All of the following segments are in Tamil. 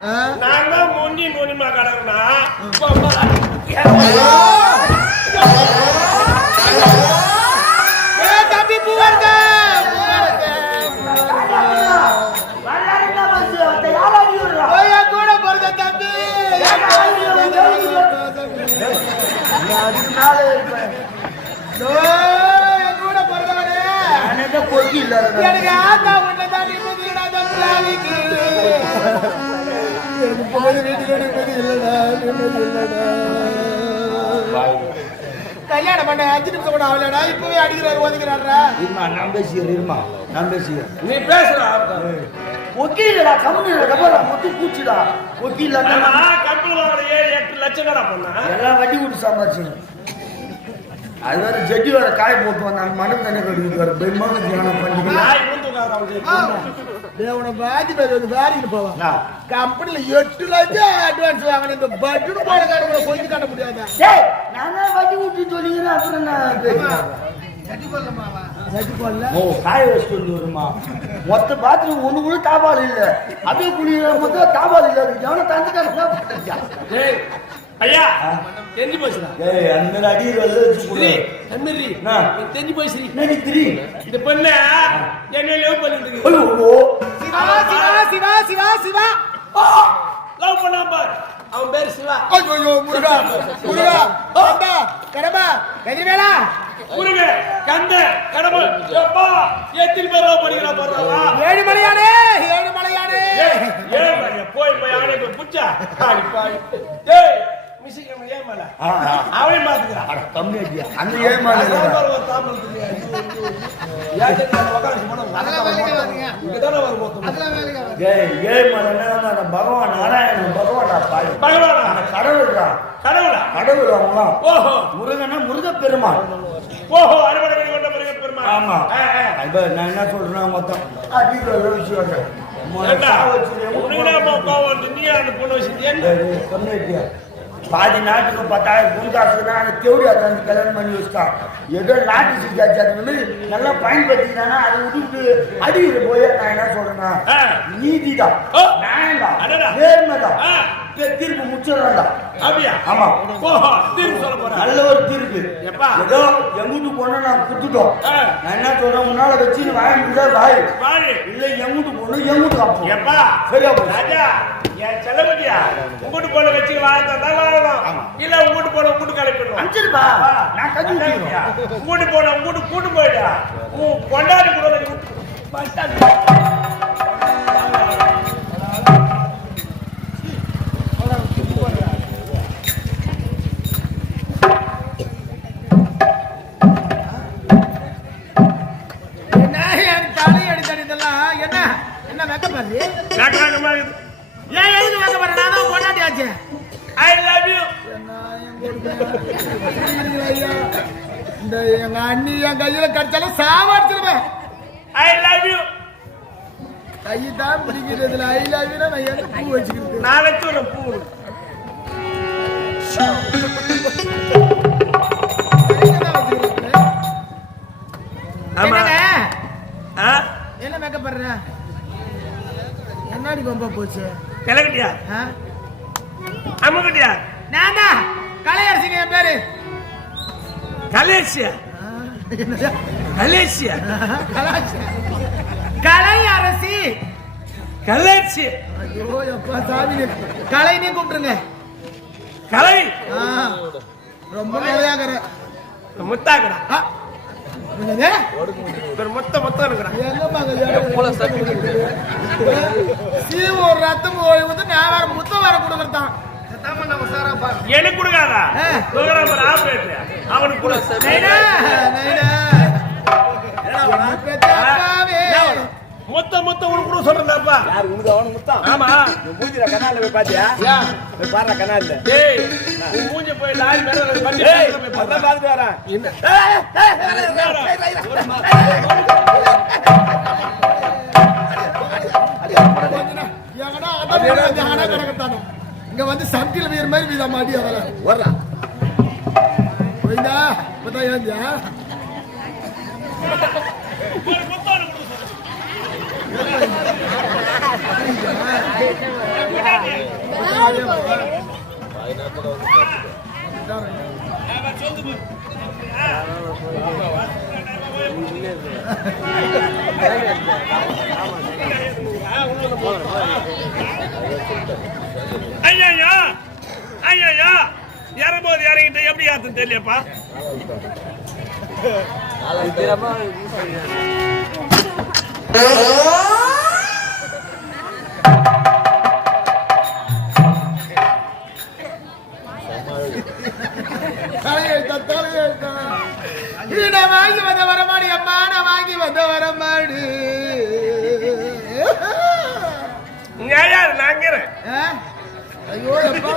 நான் தான் முன்னி நுனிமா கடவுனா தம்பி பூவர்க கூட போறத தம்பி கூட போறதே எனக்கு ஆத்தா உன்னதான் கல்யாணம் பண்ண 5 நிமிஷம் கூட ஆகலடா இப்பவே அடிக்கிறாரு ஒதுக்கிறாரா நான் பேசுகிறேன் நீ பேசுறா ஒக்கீலடா கம்பெனிடா மொத்தம் கூச்சிடா ஒக்கீல கம்பெனி வாங்குற 7-8 லட்சம் கடை பண்ணா எல்லாம் வட்டி விட்டு சம்பாதிச்சுங்க அது வேற ஜட்டி வேற காய போட்டு வந்தாங்க மனம் தண்ணி கட்டிக்கிட்டு பெருமாள் தியானம் வேலைக்கு போவான் கம்பெனில 8 லட்சம் அட்வான்ஸ் வாங்கின இந்த பட்டுன்னு போன காரணம் கொஞ்சம் காட்ட முடியாதா நான் வட்டி விட்டு சொல்லிக்கிறேன் அப்புறம் காய வச்சுட்டு வருமா மொத்த பாத்ரூம் ஒண்ணு கூட தாபால் இல்ல அப்படியே குளிர மொத்தம் தாபால் இல்ல எவன தந்துக்க ஐயா தெரிஞ்சு போச்சுடா அந்த அடியில் வந்து தெரிஞ்சு போச்சு திரி இந்த பொண்ணு என்ன லவ் பண்ணிட்டு இருக்கு சிவா சிவா சிவா சிவா சிவா லவ் பண்ணா பார் அவன் பேர் சிவா ஐயோ முருகா முருகா கண்டா கடமா கதிரவேலா முருக கந்த கடமை எப்பா எத்தனை பேர் லவ் பண்ணிக்கிறா பாருடா ஏழுமலையானே ஏழுமலையானே ஏழுமலையா போய் ஆனே போய் புச்சா ஆடி பாடி டேய் மிசிகம் ஏமல அவளே மாத்துறா அட கம்மி அடியா அந்த ஏமால ஒரு தாபம் இல்லையா யாரே நான் வகாசி போனா இங்கதான வர மொத்தம் ஏமாலனா பகவான் நாராயணன் பகவானா பாய் பகவானா கடவுளா கடவுள் அவங்களாம் ஓஹோ முருகனா முருக பெருமாள் ஓஹோ அறுபடை கொண்ட முருக பெருமாள் ஆமா இப்ப நான் என்ன சொல்றேன்னா மொத்தம் அடிக்கிற விஷயம் பாதி நாட்டுக்கு 10,000 பொன்காசுனா தேவடியா தந்து கல்யாணம் பண்ணி வச்சுட்டான் ஏதோ நாட்டு சிக்காச்சு அது நல்லா பயன்படுத்தினா அதை விட்டுட்டு அடிக்கிற போய் நான் என்ன சொல்றேன்னா நீதிதான் நியாயம்தான் நேர்மைதான் தீர்ப்பு முச்சிடறான்டா அப்படியா ஆமா தீர்ப்பு சொல்ல போறேன் நல்ல ஒரு தீர்ப்பு ஏதோ எங்குட்டு பொண்ணை நான் குடுத்துட்டோம் நான் என்ன சொல்றேன் முன்னால வச்சு வாங்கிட்டு வாய் இல்ல எங்குட்டு பொண்ணு எங்குட்டு அப்போ எப்பா சரியா ராஜா என் செலவுடியா உங்கூட்டு போன வச்சு வாழத்தான் வாழணும் இல்ல உங்கூட்டு போன உங்கூட்டு கலைப்பிடணும் அஞ்சிருப்பா நான் கஞ்சி உங்கூட்டு போன உங்கூட்டு கூட்டு போயிடா உன் கொண்டாடி கூட என்ன வெக்கப்படுறீ ஏன் எதுக்கு வெக்கப்படுற நான் கொண்டாடியாச்சு ஐ லவ் யூ இந்த எங்க அண்ணி என் கையில கடிச்சாலும் சாவடிச்சிருவேன் ஐ லவ் யூ கை தான் பிடிக்கிறதுல ஐ லவ் யூ நான் எங்க பூ வச்சுக்கிறது நான் வச்சு பூ என்ன மேக்கப்படுற என்னடி கொம்ப போச்சு கிளக்கிட்டியா அம்முக்கிட்டியா நானா கலையரசிங்க என் பேரு கலேசியா கலேசியா கலையரசி கலேசி ஐயோ அப்பா சாமி கலைனே கூப்பிட்டுருங்க கலை ரொம்ப நல்லாகற முத்தாக்கடா ஒரு ரத்தம் வந்து நான் முத்தம் வர கொடுக்கறதான் எனக்கு கொடுக்காதா அவனுக்கு கூட மொத்த உனக்கு கூட சொல்றேன்ப்பா யார் உனக்கு அவனுக்கு முத்தம் ஆமா மூஞ்சில கனால போய் பாத்தியா போய் பாரு கனால டேய் நீ மூஞ்சி போய் லாரி மேல பண்ணி அத பாத்துட்டு வரேன் இங்க வந்து சம்தில வீர் மாதிரி வீதா மாடி அதல வரா போய்டா பதா ஏந்தியா ஒரு முத்தம் ஐயா ஐயா இறங்கும்போது இறங்கிட்டு எப்படி ஆத்துன்னு தெரியலப்பா. வாங்கி வந்த வரமாடு அம்மா, நான் வாங்கி வந்த வரமாடு. நாங்கிறேன். ஐயோ எப்பா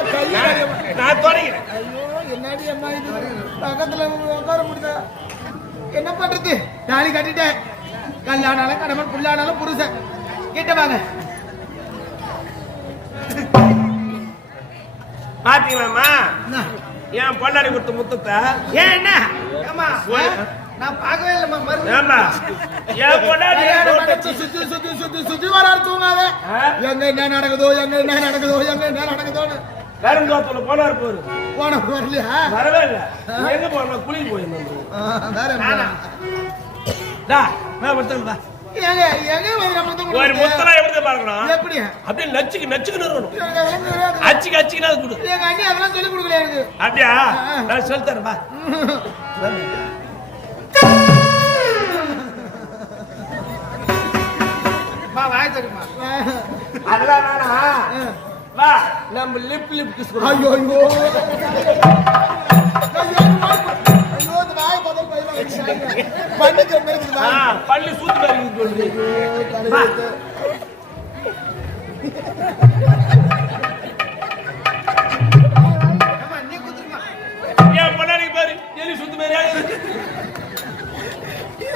நான் தொடங்கிறேன். ஐயோ என்னடி அம்மா இது பக்கத்துல உட்கார முடியுதா? என்ன பண்றது? தாலி கட்டிட்டேன். கல்யாணம் கடமன் புள்ளானாலும் புருஷன் கிட்ட வாங்க. பாத்தீங்களாம்மா என் பொண்டாடி கொடுத்த முத்தத்தை? ஏன் என்ன நான் பார்க்கவே இல்லம்மா. என் பொண்டாடி சுத்தி சுத்தி சுத்தி சுத்தி வராரு தூங்காத. எங்க என்ன நடக்குதோ எங்க என்ன நடக்குதோ எங்க என்ன நடக்குதோன்னு கருந்தோத்துல போனாரு போரு. போன வரலையா? வரவே இல்ல. எங்க போன குளிக்க போயிருந்தோம். வேற எங்க எங்க ஒரு முத்தனா எப்படி பார்க்கணும்? எப்படி அப்படியே நச்சுக்கு நச்சுக்கு இருக்கணும். அச்சுக்கு அச்சுக்குனா அது கொடு. எங்க அண்ணி அதெல்லாம் சொல்லி கொடுக்கல எனக்கு. அப்படியா? நான் சொல்லி தரேன் பா. வா வாய் தெரியுமா? அதெல்லாம் வேணா. வா நம்ம லிப் லிப் கிஸ் கொடு. ஐயோ ஐயோ ஐயோ இந்த வாய் பதல் பையன் பண்ணிக்க மேல வா. பள்ளி சூத்து மாதிரி சொல்லு. அம்மா நீ குத்துமா. ஏன் பொண்டாடி பாரு எலி சூத்து மாதிரி ஆயிருக்கு.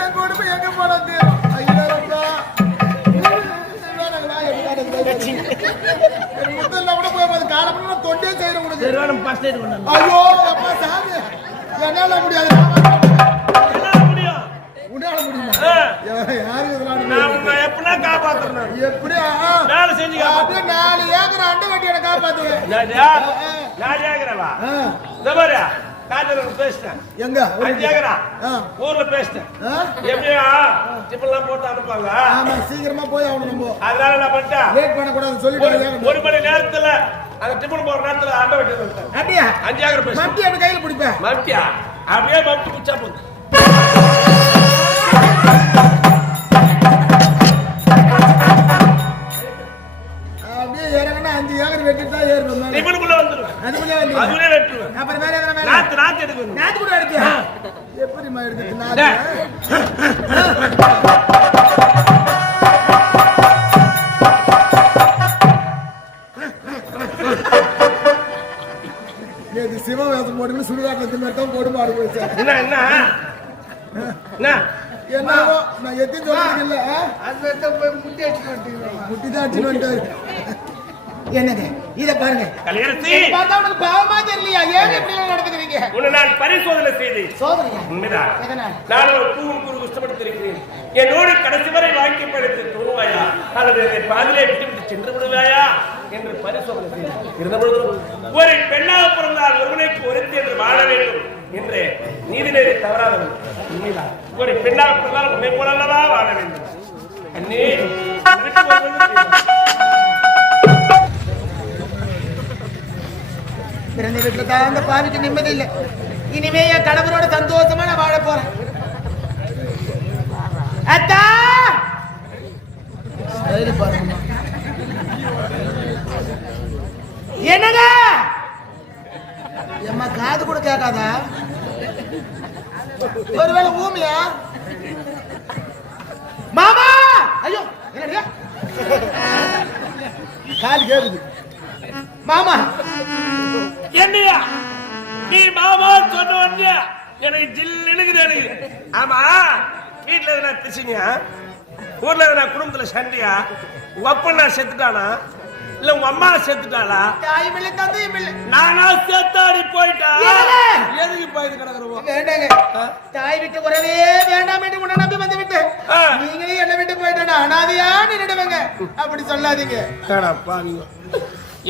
என் கூட போய் எங்க போறது? ஐயோ ரப்பா. முதல்ல கூட போய் அது காலப்பட தொண்டே செய்யற உனக்கு. சரியான ஃபர்ஸ்ட் எய்ட் பண்ணு. ஐயோ அப்பா சாமி. என்னால முடியாது. என்னால முடியும். உன்னால முடியுமா? யாரு இதெல்லாம் நான் எப்பனா காப்பாத்துறேன். எப்படி வேலை செஞ்சு அப்படியே 4 ஏக்கர் அண்டை வெட்டி என்ன காப்பாத்துவேன். நான் ஏக்கறவா? தபரா காதல பேசிட்டேன். எங்க 5 ஏக்கரா ஊர்ல பேசிட்டேன். எப்படியா டிப்பெல்லாம் போட்டு அனுப்பாங்க. ஆமா சீக்கிரமா போய் ஆகணும் நம்ம. அதனால நான் பண்ணிட்டேன். லேட் பண்ண கூடாது சொல்லிட்டு 1 மணி நேரத்துல அந்த டிப்பன் போற நேரத்துல அண்டை வெட்டி வந்துட்டேன். அப்படியே 5 ஏக்கர் பேசி மட்டி அப்படி கையில பிடிப்பேன். மட்டியா அப்படியே மட்டி குச்சா போகுது. அப்படியே இறங்கினா 5 ஏக்கர் வெட்டிட்டு தான் ஏறணும். டிப்பனுக்குள்ள வந்துருவேன். அதுக்குள்ளே வெட்டுவேன். அப்புறம் வேற எதனா நாத்து எடுக்கணும். நாத்து கூட எடுத்தியா? எப்படிமா எடுக்குது நாத்து? இது சிவவேசம் போட்டு சுடுகாட்டில் தின்னத்தான் போடு மாடு போச்சு. என்ன என்ன என்னவோ நான் எத்தி சொல்றது இல்ல. முட்டி தான் அடிச்சுட்டு வந்துட்டாரு. என்னங்க இத பாருங்க. கல்யாணத்தி பார்த்தா உனக்கு பாவமா தெரியலையா? ஏன் இப்படி நடந்துக்கிறீங்க? உன்னை நான் பரிசோதனை செய்தேன். சோதனையா? உண்மைதான். எதனால? நான் ஒரு கூறு கஷ்டப்படுத்திருக்கிறேன். என்னோடு கடைசி வரை வாழ்க்கை படுத்தி தோணுவாயா அல்லது என்னை பாதிலே விட்டு சென்று விடுவாயா என்று பரிசோதனை செய்தேன். இருந்தபொழுதும் ஒரு பெண்ணாக பிறந்தால் ஒருவனுக்கு ஒருத்தி என்று வாழ வேண்டும் என்று நீதிநெறி தவறாதவன். உண்மைதான். ஒரு பெண்ணாக பிறந்தால் உன்னை போலல்லவா வாழ வேண்டும். அண்ணே பிறந்த வீட்டுல தான் அந்த பாவிக்கு நிம்மதி இல்லை. இனிமே என் கணவரோட சந்தோஷமா நான் வாழ போறேன். அத்தா என்னங்க எம்மா காது கூட கேட்காதா? ஒருவேளை ஊமியா? மாமா ஐயோ என்ன காது கேக்குது. மாமா என்னையா நீ மாமா சொன்ன உடனே எனக்கு ஜில் இழுக்குது எனக்கு. ஆமா வீட்டுல எதுனா பிரச்சனையா? ஊர்ல எதுனா குடும்பத்துல சண்டையா? உங்க அப்பா செத்துட்டானா இல்ல உங்க அம்மா செத்துட்டாளா? தாயும் இல்லை தந்தையும் இல்லை. நானா செத்தாடி போயிட்டா? எதுக்கு? எதுக்கு போயிட்டு கிடக்குறோம்? வேண்டாங்க. தாய் விட்டு உறவே வேண்டாம் என்று உன்னை நம்பி வந்து விட்டு நீங்களே என்ன விட்டு போயிட்டா அனாதையா நின்னுடுவங்க. அப்படி சொல்லாதீங்க.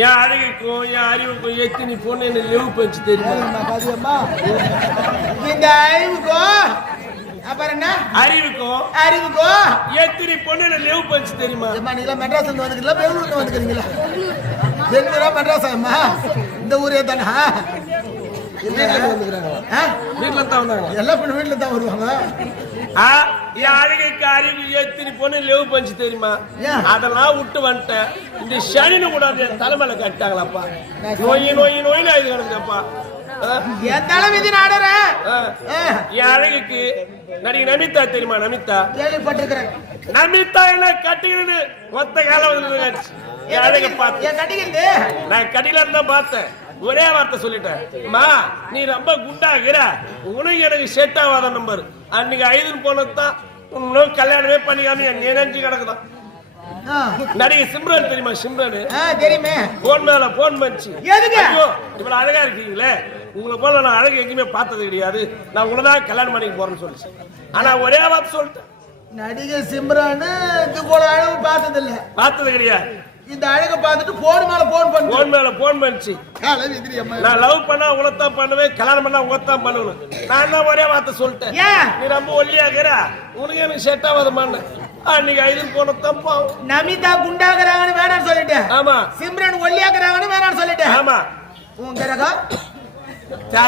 என் அழகுக்கும் என் அறிவுக்கும் எத்தனை பொண்ணு என்ன லெவ் பஞ்சு தெரியுமா? பாதியம்மா இந்த அறிவுக்கும் அப்புறம் என்ன அறிவுக்கும் எத்தனை பொண்ணு என்ன லெவ் பஞ்சு தெரியுமா? நீங்களா மெட்ராஸ் வந்துக்கிறீங்களா பெங்களூர்ல வந்துக்கிறீங்களா? பெங்களூரா மெட்ராஸா அம்மா? இந்த ஊரே தானே? வீட்டுல தான் வந்தாங்க. எல்லா பொண்ணு வீட்டுல தான் வருவாங்க. என் அழகுக்கு அறிவு எத்தனை பொண்ணு லெவ் பஞ்சு தெரியுமா? அதெல்லாம் விட்டு வந்துட்டேன். இந்த சனின்னு கூட என் தலைமையில கட்டாங்களாப்பா. நோயின்னு ஆயுது கிடக்குப்பா. என் தலை விதி நாடுற என் அழகுக்கு நடிகை நமிதா தெரியுமா? நமிதா கேள்விப்பட்டிருக்கிறேன். நமிதா என்ன கட்டிக்கிறது மொத்த காலம் என் அழகை பார்த்து கட்டிக்கிறது நான் கட்டில இருந்தா பார்த்தேன். ஒரே வார்த்தை சொல்லிட்டேன், மா நீ ரொம்ப குண்டாகிற, உனக்கு எனக்கு செட் ஆகாத நம்பர். அன்னைக்கு 5 போனதுதான் இன்னும் கல்யாணமே பண்ணிக்காம நினைஞ்சு கிடக்குதான். நடிகை சிம்ரன் தெரியுமா? சிம்ரன் தெரியுமே. போன் மேல போன் பண்ணிச்சு, எதுக்கு இவ்வளவு அழகா இருக்கீங்களே, உங்களை போல நான் அழகு எங்கேயுமே பார்த்தது கிடையாது, நான் உனதான் கல்யாணம் பண்ணிக்க போறேன்னு சொல்லிச்சு. ஆனா ஒரே வார்த்தை சொல்லிட்டேன், நடிகை சிம்ரன் இது போல அழகு பார்த்தது கிடையாது. இந்த அழகை பார்த்துட்டு போன் மேல போன் பண்ணிச்சு. நான் லவ் பண்ணா உனத்தான் பண்ணுவேன், கல்யாணம் பண்ணா உனத்தான் பண்ணுவேன். நான் தான் ஒரே வார்த்தை சொல்லிட்டேன், நீ ரொம்ப ஒல்லியாகிற, உனக்கு எனக்கு செட் ஆகாத மண்ணு. அன்னைக்கு 5 போனதான் பாவம். நமிதா குண்டாகிறாங்கன்னு வேணான்னு சொல்லிட்டேன். ஆமா. சிம்ரன் ஒல்லியாகிறாங்கன்னு வேணான்னு சொல்லிட்டேன். ஆமா. உன் கிரகம்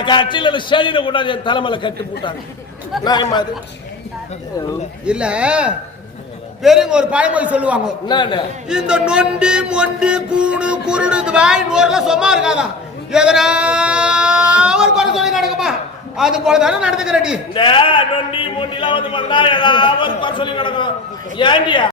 கட்சியில சேலின கூடாது என் தலைமையில கட்டி போட்டாங்க. இல்ல பெரியவங்க ஒரு பழமொழி சொல்லுவாங்க, இந்த நொண்டி மொண்டி கூணு குருடு வாய் நோர்ல சும்மா இருக்காதான், எதனா ஒரு குறை சொல்லி நடக்குமா? அது போலதானே நடந்துக்கிறடி. நொண்டி மொண்டிலாம் வந்து ஏதாவது ஒரு குறை சொல்லி நடக்கும். ஏண்டியா